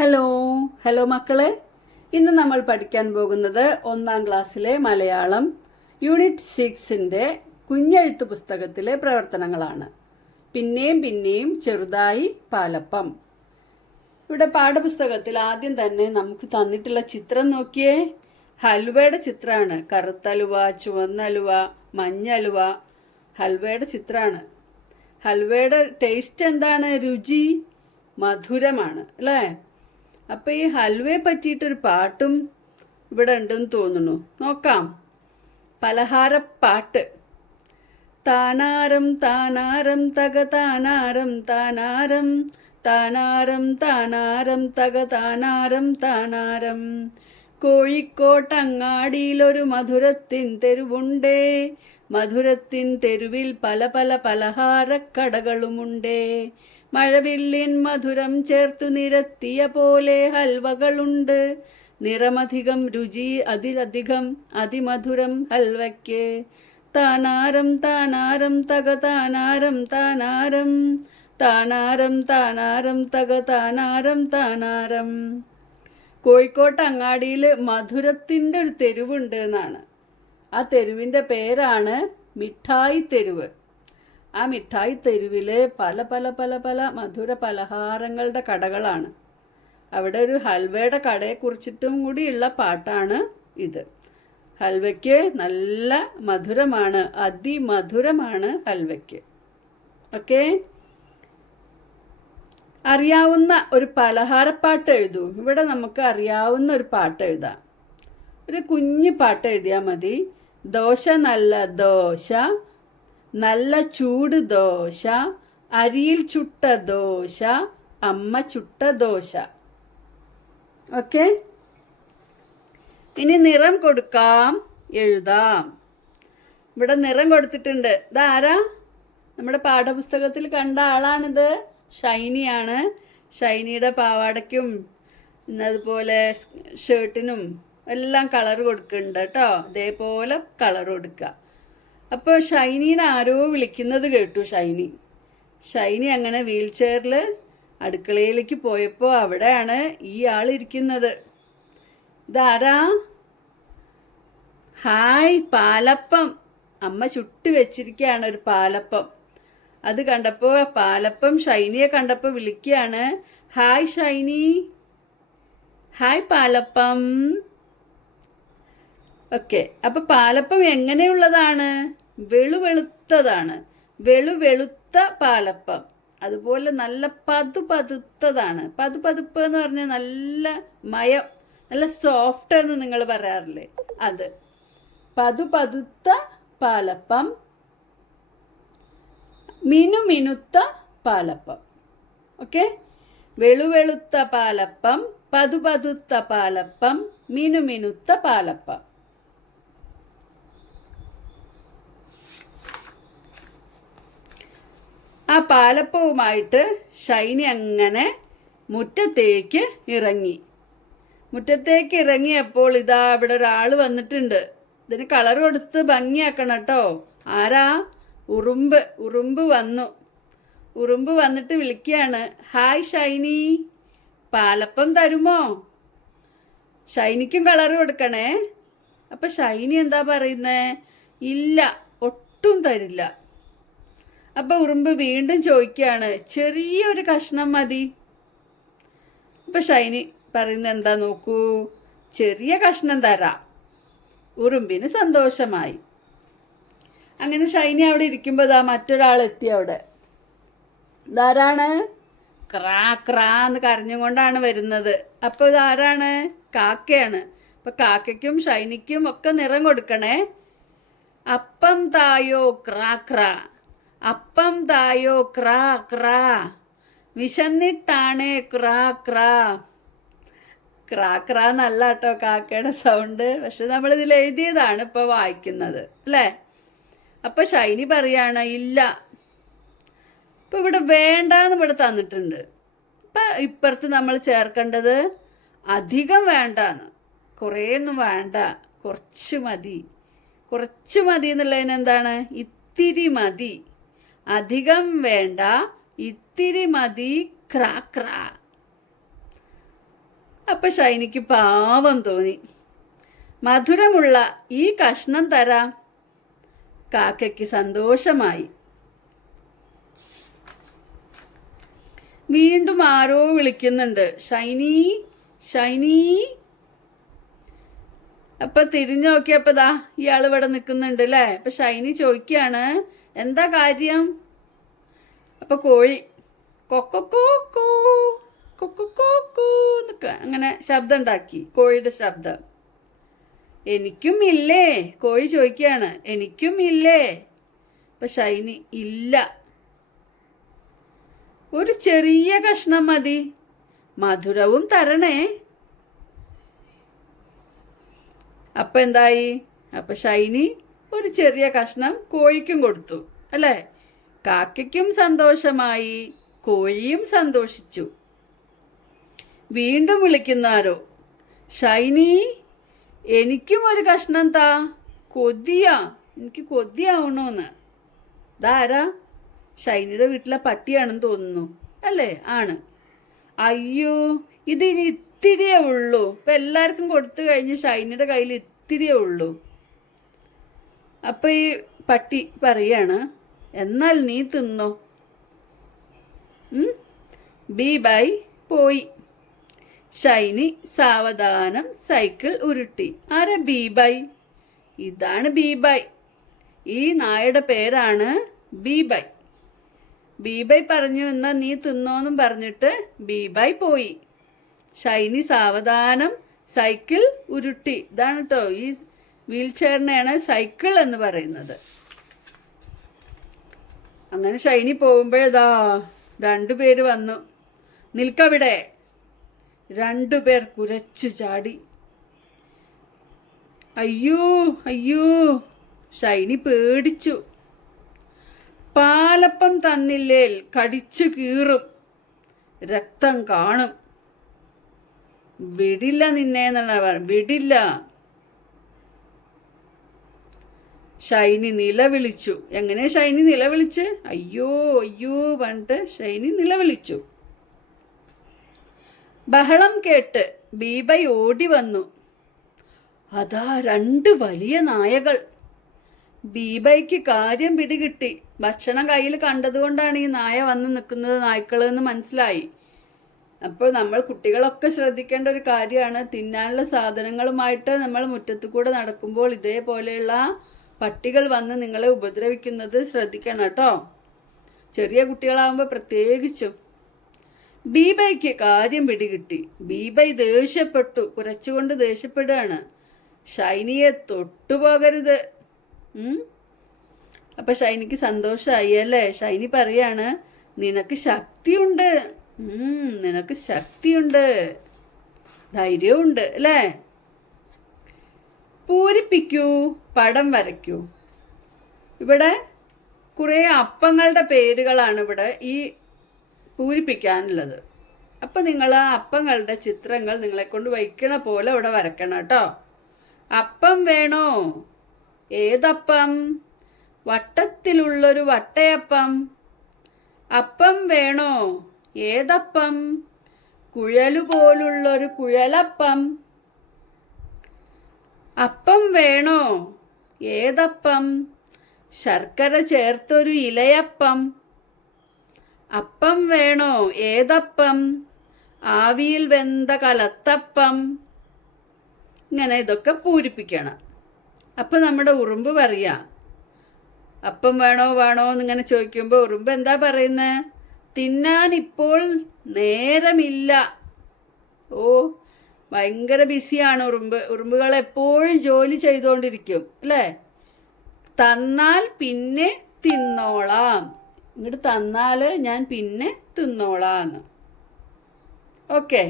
Hello hello മക്കളെ. ഇന്ന് നമ്മൾ പഠിക്കാൻ പോകുന്നത് ഒന്നാം ക്ലാസ്സിലെ മലയാളം യൂണിറ്റ് സിക്സിന്റെ കുഞ്ഞെഴുത്ത് പുസ്തകത്തിലെ പ്രവർത്തനങ്ങളാണ്. പിന്നെയും പിന്നെയും ചെറുതായി പാലപ്പം. ഇവിടെ പാഠപുസ്തകത്തിൽ ആദ്യം തന്നെ നമുക്ക് തന്നിട്ടുള്ള ചിത്രം നോക്കിയേ. ഹൽവയുടെ ചിത്രമാണ്. കറുത്തലുവ ചുവന്നലുവ മഞ്ഞലുവ. ഹൽവയുടെ ചിത്രമാണ്. ഹൽവയുടെ ടേസ്റ്റ് എന്താണ്? രുചി? മധുരമാണ്. അല്ലേ? അപ്പം ഈ ഹൽവയെ പറ്റിയിട്ടൊരു പാട്ടും ഇവിടെ ഉണ്ടെന്ന് തോന്നുന്നു. നോക്കാം. പലഹാര പാട്ട്. താനാരം താനാരം തക താനാരം താനാരം താനാരം താനാരം തക താനാരം താനാരം. കോഴിക്കോട്ടങ്ങാടിയിലൊരു മധുരത്തിൻ തെരുവുണ്ടേ. മധുരത്തിൻ തെരുവിൽ പല പല പലഹാരക്കടകളുമുണ്ടേ. മഴവില്ലിൻ മധുരം ചേർത്തു നിരത്തിയ പോലെ ഹൽവകളുണ്ട്. നിറമധികം രുചി അതിലധികം അതിമധുരം ഹൽവയ്ക്ക്. താനാരം താനാരം തക താനാരം താനാരം. താനാരം താനാരം തക താനാരം താനാരം. കോഴിക്കോട്ട് അങ്ങാടിയിൽ മധുരത്തിന്റെ ഒരു തെരുവുണ്ട് എന്നാണ്. ആ തെരുവിന്റെ പേരാണ് മിഠായി തെരുവ്. ആ മിഠായി തെരുവിലെ പല പല പല പല മധുര പലഹാരങ്ങളുടെ കടകളാണ്. അവിടെ ഒരു ഹൽവയുടെ കടയെക്കുറിച്ചിട്ടും കൂടിയുള്ള പാട്ടാണ് ഇത്. ഹൽവയ്ക്ക് നല്ല മധുരമാണ് അതിമധുരമാണ് ഹൽവയ്ക്ക്. ഓക്കെ? അറിയാവുന്ന ഒരു പലഹാരപ്പാട്ട് എഴുതൂ. ഇവിടെ നമുക്ക് അറിയാവുന്ന ഒരു പാട്ട് എഴുതാം. ഒരു കുഞ്ഞു പാട്ട് എഴുതിയാൽ മതി. ദോശ നല്ല ദോശ നല്ല ചൂട് ദോശ അരിയിൽ ചുട്ട ദോശ അമ്മ ചുട്ട ദോശ. ഓക്കെ? ഇനി നിറം കൊടുക്കാം. എഴുതാം. ഇവിടെ നിറം കൊടുത്തിട്ടുണ്ട്. ഇതാരാ? നമ്മുടെ പാഠപുസ്തകത്തിൽ കണ്ട ആളാണിത്. ഷൈനിയാണ്. ഷൈനിയുടെ പാവാടയ്ക്കും അതുപോലെ ഷർട്ടിനും എല്ലാം കളർ കൊടുക്കുന്നുണ്ട് കേട്ടോ. ഇതേപോലെ കളർ കൊടുക്കുക. അപ്പോൾ ഷൈനീനെ ആരോ വിളിക്കുന്നത് കേട്ടു ഷൈനി. ഷൈനി അങ്ങനെ വീൽ ചെയറിൽ അടുക്കളയിലേക്ക് പോയപ്പോൾ അവിടെയാണ് ഈ ആൾ ഇരിക്കുന്നത്. ഇതാരാ? ഹായ് പാലപ്പം. അമ്മ ചുട്ട് വെച്ചിരിക്കുകയാണ് ഒരു പാലപ്പം. അത് കണ്ടപ്പോൾ പാലപ്പം ഷൈനിയെ കണ്ടപ്പോൾ വിളിക്കുകയാണ്. Hi Shiny. Hi Palappam. Okay അപ്പൊ പാലപ്പം എങ്ങനെയുള്ളതാണ്? വെളുവെളുത്തതാണ്. വെളുവെളുത്ത പാലപ്പം. അതുപോലെ നല്ല പതു പതുത്തതാണ് പതു പതുപ്പ് എന്ന് പറഞ്ഞാൽ നല്ല മയം നല്ല സോഫ്റ്റ് എന്ന് നിങ്ങൾ പറയാറില്ലേ? അത്. പതു പതുത്ത പാലപ്പം. മിനുമിനുത്ത പാലപ്പം. ഓക്കെ? വെളുവെളുത്ത പാലപ്പം പതുപതുത്ത പാലപ്പം മിനുമിനുത്ത പാലപ്പം. ആ പാലപ്പവുമായിട്ട് ഷൈനി അങ്ങനെ മുറ്റത്തേക്ക് ഇറങ്ങി. മുറ്റത്തേക്ക് ഇറങ്ങിയപ്പോൾ ഇതാ ഇവിടെ ഒരാൾ വന്നിട്ടുണ്ട്. ഇതിന് കളർ കൊടുത്ത് ഭംഗിയാക്കണം കേട്ടോ. ആരാ? ഉറുമ്പ്. ഉറുമ്പ് വന്നു. ഉറുമ്പ് വന്നിട്ട് വിളിക്കുകയാണ്. ഹായ് ഷൈനി. പാലപ്പം തരുമോ? ഷൈനിക്കും കളർ കൊടുക്കണേ. അപ്പൊ ഷൈനി എന്താ പറയുന്നേ? ഇല്ല ഒട്ടും തരില്ല. അപ്പൊ ഉറുമ്പ് വീണ്ടും ചോദിക്കുകയാണ് ചെറിയൊരു കഷ്ണം മതി. അപ്പൊ ഷൈനി പറയുന്നത് എന്താ നോക്കൂ? ചെറിയ കഷ്ണം തരാം. ഉറുമ്പിന് സന്തോഷമായി. അങ്ങനെ ഷൈനി അവിടെ ഇരിക്കുമ്പോൾ ഇതാ മറ്റൊരാൾ എത്തി അവിടെ. ഇതാരാണ്? ക്രാ ക്രാ എന്ന് കരഞ്ഞുകൊണ്ടാണ് വരുന്നത്. അപ്പോൾ ഇതാരാണ്? കാക്കയാണ്. അപ്പൊ കാക്കയ്ക്കും ഷൈനിക്കും ഒക്കെ നിറം കൊടുക്കണേ. അപ്പം തായോ ക്രാ ക്രാ. അപ്പം തായോ ക്രാ ക്രാ. വിശന്നിട്ടാണ് ക്രാ ക്രാ. ക്രാ ക്രാ എന്നല്ല കേട്ടോ കാക്കയുടെ സൗണ്ട് പക്ഷെ നമ്മൾ ഇതിൽ എഴുതിയതാണ് ഇപ്പോൾ വായിക്കുന്നത് അല്ലേ? അപ്പൊ ഷൈനി പറയാണ് ഇല്ല. ഇപ്പൊ ഇവിടെ വേണ്ടാന്ന് ഇവിടെ തന്നിട്ടുണ്ട്. ഇപ്പൊ ഇപ്പുറത്ത് നമ്മൾ ചേർക്കേണ്ടത് അധികം വേണ്ടാന്ന്. കുറേയൊന്നും വേണ്ട. കുറച്ച് മതി. കുറച്ച് മതി എന്നുള്ളതിന് എന്താണ്? ഇത്തിരി മതി. അധികം വേണ്ട ഇത്തിരി മതി ക്രാ ക്രാ. അപ്പൊ ഷൈനിക്ക് പാവം തോന്നി. മധുരമുള്ള ഈ കഷ്ണം തരാം. കാക്കയ്ക്ക് സന്തോഷമായി. വീണ്ടും ആരോ വിളിക്കുന്നുണ്ട്. ഷൈനി ഷൈനി. അപ്പൊ തിരിഞ്ഞു നോക്കിയപ്പോ ദാ ഇവിടെ നിൽക്കുന്നുണ്ട് അല്ലേ അപ്പൊ ഷൈനി ചോദിക്കാണ് എന്താ കാര്യം? അപ്പൊ കോഴി അങ്ങനെ ശബ്ദം ഉണ്ടാക്കി കോഴിയുടെ ശബ്ദം. എനിക്കും ഇല്ലേ കോഴി ചോദിക്കുകയാണ് എനിക്കും ഇല്ലേ അപ്പൊ ഷൈനി ഇല്ല. ഒരു ചെറിയ കഷ്ണം മതി. മധുരവും തരണേ. അപ്പൊ എന്തായി? അപ്പം ഷൈനി ഒരു ചെറിയ കഷ്ണം കോഴിക്കും കൊടുത്തു അല്ലേ? കാക്കയ്ക്കും സന്തോഷമായി കോഴിയും സന്തോഷിച്ചു. വീണ്ടും വിളിക്കുന്നാരോ ഷൈനി എനിക്കും ഒരു കഷ്ണം താ. കൊതിയാ. എനിക്ക് കൊതിയാവണോന്ന്. ഇതാരാ? ഷൈനിയുടെ വീട്ടിലെ പട്ടിയാണെന്ന് തോന്നുന്നു. അല്ലേ? ആണ്. അയ്യോ ഇതിനി ഇത്തിരിയേ ഉള്ളൂ. ഇപ്പൊ എല്ലാവർക്കും കൊടുത്തു കഴിഞ്ഞ്. ഷൈനിയുടെ കയ്യിൽ ഇത്തിരിയേ ഉള്ളൂ. അപ്പൊ ഈ പട്ടി പറയാണ് എന്നാൽ നീ തിന്നോ? ബി ബൈ പോയി. ഷൈനി സാവധാനം സൈക്കിൾ ഉരുട്ടി. ആരാ ബി ഇതാണ് ബി ബൈ. ഈ നായയുടെ പേരാണ് ബി ബൈ. ബി ബൈ പറഞ്ഞു എന്നാ നീ തിന്നോന്നും പറഞ്ഞിട്ട് ബി ബൈ പോയി. ഷൈനി സാവധാനം സൈക്കിൾ ഉരുട്ടി. ഇതാണ് കേട്ടോ ഈ വീൽ ചെയറിനെയാണ് സൈക്കിൾ എന്ന് പറയുന്നത്. അങ്ങനെ ഷൈനി പോകുമ്പോഴേതാ രണ്ടുപേര് വന്നു. നിൽക്കവിടെ. രണ്ടുപേർ കുരച്ചു ചാടി. അയ്യോ അയ്യോ ഷൈനി പേടിച്ചു. പാലപ്പം തന്നില്ലേൽ കടിച്ചു കീറും. രക്തം കാണും. വിടില്ല നിന്നെ എന്നാണ് വിടില്ല. ഷൈനി നിലവിളിച്ചു. എങ്ങനെ ഷൈനി നിലവിളിച്ച്? അയ്യോ അയ്യോ പറഞ്ഞിട്ട് ഷൈനി നിലവിളിച്ചു. ബഹളം കേട്ട് ബീബൈ ഓടി വന്നു. അതാ രണ്ട് വലിയ നായകൾ. ബീബൈക്ക് കാര്യം പിടികിട്ടി. ഭക്ഷണം കയ്യിൽ കണ്ടതുകൊണ്ടാണ് ഈ നായ വന്ന് നിൽക്കുന്നത് നായ്ക്കൾ എന്ന് മനസ്സിലായി. അപ്പോൾ നമ്മൾ കുട്ടികളൊക്കെ ശ്രദ്ധിക്കേണ്ട ഒരു കാര്യമാണ്. തിന്നാനുള്ള സാധനങ്ങളുമായിട്ട് നമ്മൾ മുറ്റത്ത് കൂടെ നടക്കുമ്പോൾ ഇതേപോലെയുള്ള പട്ടികൾ വന്ന് നിങ്ങളെ ഉപദ്രവിക്കുന്നത് ശ്രദ്ധിക്കണം കേട്ടോ. ചെറിയ കുട്ടികളാകുമ്പോൾ പ്രത്യേകിച്ചും. ബീബയ്ക്ക് കാര്യം പിടികിട്ടി. ബീബൈ ദേഷ്യപ്പെട്ടു. കുറച്ചുകൊണ്ട് ദേഷ്യപ്പെടുകയാണ്. ഷൈനിയെ തൊട്ടുപോകരുത്? അപ്പൊ ഷൈനിക്ക് സന്തോഷമായി അല്ലേ? ഷൈനി പറയാണ് നിനക്ക് ശക്തിയുണ്ട്. നിനക്ക് ശക്തിയുണ്ട്. ധൈര്യമുണ്ട് അല്ലേ? പൂരിപ്പിക്കൂ പടം വരയ്ക്കൂ. ഇവിടെ കുറേ അപ്പങ്ങളുടെ പേരുകളാണ് ഇവിടെ ഈ പൂരിപ്പിക്കാനുള്ളത്. അപ്പം നിങ്ങൾ ആ അപ്പങ്ങളുടെ ചിത്രങ്ങൾ നിങ്ങളെ കൊണ്ട് വയ്ക്കണ പോലെ ഇവിടെ വരക്കണം കേട്ടോ. അപ്പം വേണോ? ഏതപ്പം? വട്ടത്തിലുള്ളൊരു വട്ടയപ്പം. അപ്പം വേണോ? ഏതപ്പം? കുഴലു പോലുള്ളൊരു കുഴലപ്പം. അപ്പം വേണോ? ഏതപ്പം? ശർക്കര ചേർത്തൊരു ഇലയപ്പം. അപ്പം വേണോ? ഏതപ്പം? ആവിയിൽ വെന്ത കലത്തപ്പം. ഇങ്ങനെ ഇതൊക്കെ പൂരിപ്പിക്കണം. അപ്പം നമ്മുടെ ഉറുമ്പ് പറയാ. അപ്പം വേണോ വേണോ എന്നിങ്ങനെ ചോദിക്കുമ്പോൾ ഉറുമ്പ് എന്താ പറയുന്നത് തിന്നാൻ ഇപ്പോൾ നേരമില്ല. ഓ ഭയങ്കര ബിസിയാണ് ഉറുമ്പ്. ഉറുമ്പുകൾ എപ്പോഴും ജോലി ചെയ്തുകൊണ്ടിരിക്കും അല്ലേ? തന്നാൽ പിന്നെ തിന്നോളാം. ഇങ്ങോട്ട് തന്നാൽ ഞാൻ പിന്നെ തിന്നോളാന്ന് ഓക്കെ.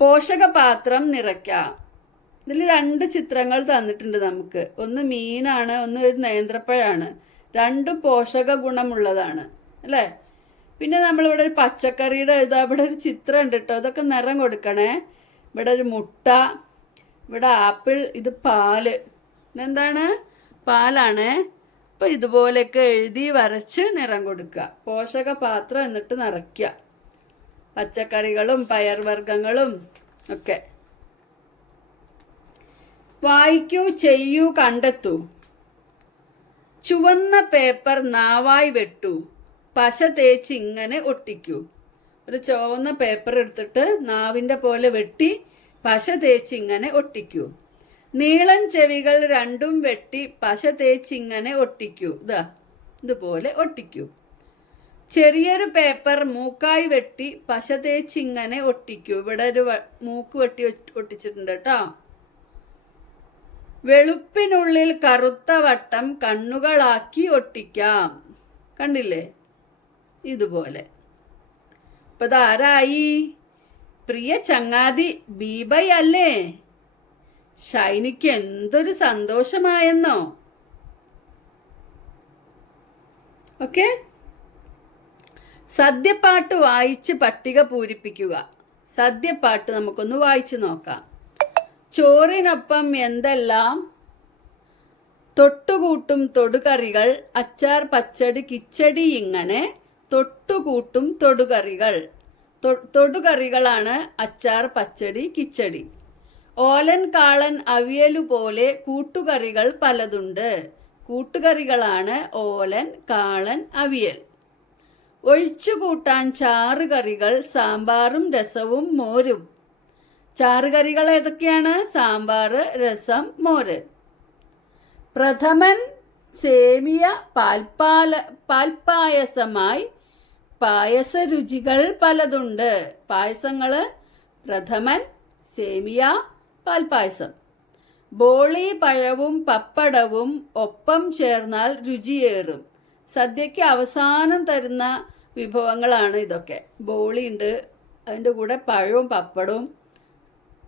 പോഷകപാത്രം നിറയ്ക്കാം. ഇതിൽ രണ്ട് ചിത്രങ്ങൾ തന്നിട്ടുണ്ട് നമുക്ക്. ഒന്ന് മീനാണ് ഒന്ന് ഒരു നേന്ത്രപ്പഴമാണ് രണ്ടും പോഷക ഗുണമുള്ളതാണ് അല്ലേ? പിന്നെ നമ്മളിവിടെ ഒരു പച്ചക്കറിയുടെ ഇതാ ഇവിടെ ഒരു ചിത്രം ഉണ്ട് കേട്ടോ. അതൊക്കെ നിറം കൊടുക്കണേ. ഇവിടെ ഒരു മുട്ട ഇവിടെ ആപ്പിൾ ഇത് പാൽ. ഇതെന്താണ്? പാലാണ്. അപ്പോൾ ഇതുപോലെയൊക്കെ എഴുതി വരച്ച് നിറം കൊടുക്കുക. പോഷക പാത്രം എന്നിട്ട് നിറയ്ക്കുക. പച്ചക്കറികളും പയർവർഗങ്ങളും ഒക്കെ. വായിക്കൂ ചെയ്യൂ കണ്ടെത്തൂ. ചുവന്ന പേപ്പർ നാവായി വെട്ടു. പശ തേച്ച് ഇങ്ങനെ ഒട്ടിക്കൂ. ഒരു ചുവന്ന പേപ്പർ എടുത്തിട്ട് നാവിന്റെ പോലെ വെട്ടി പശ തേച്ച് ഇങ്ങനെ ഒട്ടിക്കൂ. നീളൻ ചെവികൾ രണ്ടും വെട്ടി പശ തേച്ച് ഇങ്ങനെ ഒട്ടിക്കൂ. ഇതാ ഇതുപോലെ ഒട്ടിക്കൂ. ചെറിയൊരു പേപ്പർ മൂക്കായി വെട്ടി പശ തേച്ച് ഇങ്ങനെ ഒട്ടിക്കൂ. ഇവിടെ ഒരു മൂക്ക് വെട്ടി ഒട്ടിച്ചിട്ടുണ്ട് കേട്ടോ. വെളുപ്പിനുള്ളിൽ കറുത്ത വട്ടം കണ്ണുകളാക്കി ഒട്ടിക്കാം. കണ്ടില്ലേ? ഇതുപോലെ. ഇപ്പൊ ഇതാരായി പ്രിയ ചങ്ങാതി ബീബൈ അല്ലേ? ഷൈനിക്ക് എന്തൊരു സന്തോഷമായെന്നോ? ഓക്കെ? സദ്യപ്പാട്ട് വായിച്ച് പട്ടിക പൂരിപ്പിക്കുക. സദ്യപ്പാട്ട് നമുക്കൊന്ന് വായിച്ചു നോക്കാം. ചോറിനൊപ്പം എന്തെല്ലാം? തൊട്ടുകൂട്ടും തൊടുകറികൾ അച്ചാർ പച്ചടി കിച്ചടി ഇങ്ങനെ തൊട്ടുകൂട്ടും തൊടുകറികൾ. തൊടുകറികളാണ് അച്ചാർ പച്ചടി കിച്ചടി. ഓലൻ കാളൻ അവിയലു പോലെ കൂട്ടുകറികൾ പലതുണ്ട്. കൂട്ടുകറികളാണ് ഓലൻ കാളൻ അവിയൽ. ഒഴിച്ചുകൂട്ടാൻ ചാറുകറികൾ സാമ്പാറും രസവും മോരും. ചാറുകറികൾ ഏതൊക്കെയാണ്? സാമ്പാർ രസം മോര്. പ്രഥമൻ സേമിയ പാൽപാല പാൽപായസമായി പായസ രുചികൾ പലതുണ്ട്. പായസങ്ങൾ പ്രഥമൻ സേമിയ പാൽപായസം. ബോളി പഴവും പപ്പടവും ഒപ്പം ചേർന്നാൽ രുചിയേറും. സദ്യയ്ക്ക് അവസാനം തരുന്ന വിഭവങ്ങളാണ് ഇതൊക്കെ. ബോളി ഉണ്ട് അതിന്റെ കൂടെ പഴവും പപ്പടവും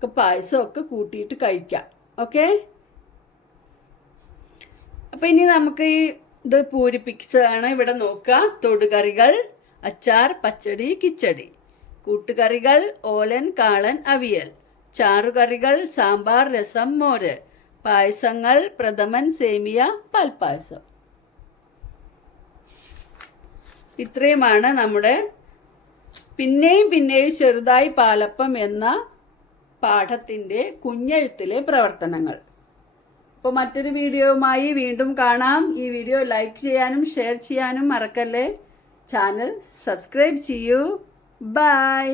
ഒക്കെ പായസമൊക്കെ കൂട്ടിയിട്ട് കഴിക്കാം. ഓക്കെ അപ്പം ഇനി നമുക്ക് ഈ ഇത് പൂരിപ്പിച്ചതാണ് ഇവിടെ നോക്കുക. തൊടുകറികൾ അച്ചാർ പച്ചടി കിച്ചടി. കൂട്ടുകറികൾ ഓലൻ കാളൻ അവിയൽ. ചാറുകറികൾ സാമ്പാർ രസം മോര്. പായസങ്ങൾ പ്രഥമൻ സേമിയ പാൽപ്പായസം. ഇത്രയുമാണ് നമ്മുടെ പിന്നെയും പിന്നെയും ചെറുതായി പാലപ്പം എന്ന പാഠത്തിന്റെ കുഞ്ഞെഴുത്തിലെ പ്രവർത്തനങ്ങൾ. അപ്പോൾ മറ്റൊരു വീഡിയോയുമായി വീണ്ടും കാണാം. ഈ വീഡിയോ ലൈക്ക് ചെയ്യാനും ഷെയർ ചെയ്യാനും മറക്കല്ലേ. ചാനൽ സബ്സ്ക്രൈബ് ചെയ്യൂ. ബൈ